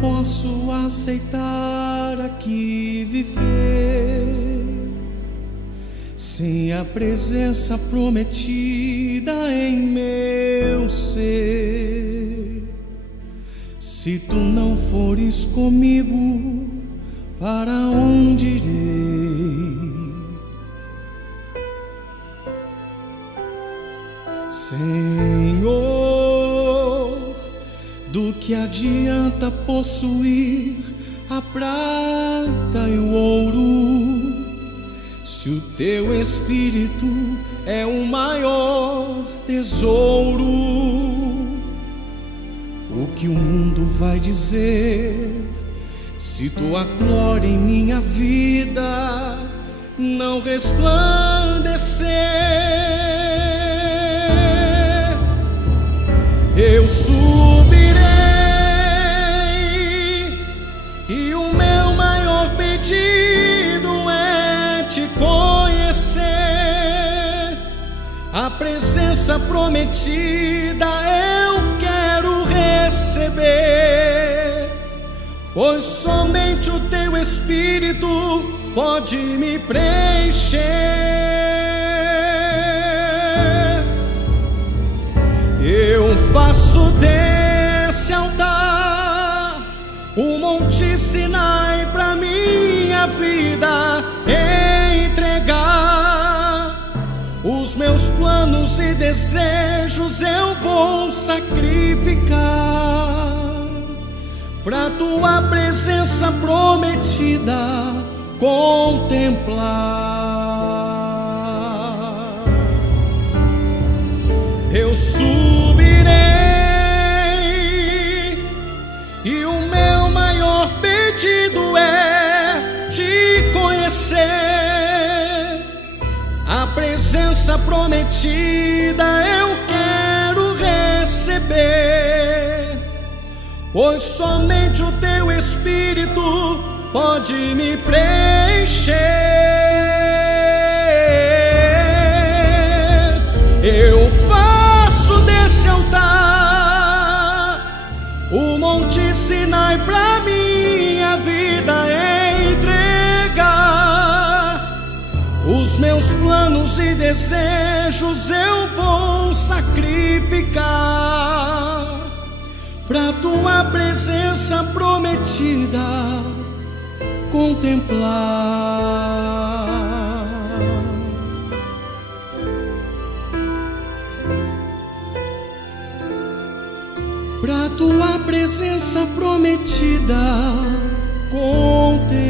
posso aceitar aqui viver sem a presença prometida em meu ser. Se tu não fores comigo, para onde irei? Senhor, do que adianta possuir a prata e o ouro, se o teu Espírito é o maior tesouro? O que o mundo vai dizer se tua glória em minha vida não resplandecer? Eu subirei e o meu maior pedido é te conhecer. A presença prometida eu quero receber, pois somente o teu Espírito pode me preencher. Eu faço desse altar o Monte Sinai pra minha vida entregar. Os meus planos e desejos eu vou sacrificar pra tua presença prometida contemplar. Eu subirei e o meu maior pedido é te conhecer. A presença prometida eu quero receber, pois somente o teu Espírito pode me preencher. Eu faço desse altar o Monte Sinai pra minha vida entregar. Os meus planos e desejos eu vou sacrificar pra tua presença prometida contemplar. Pra tua presença prometida contemplar.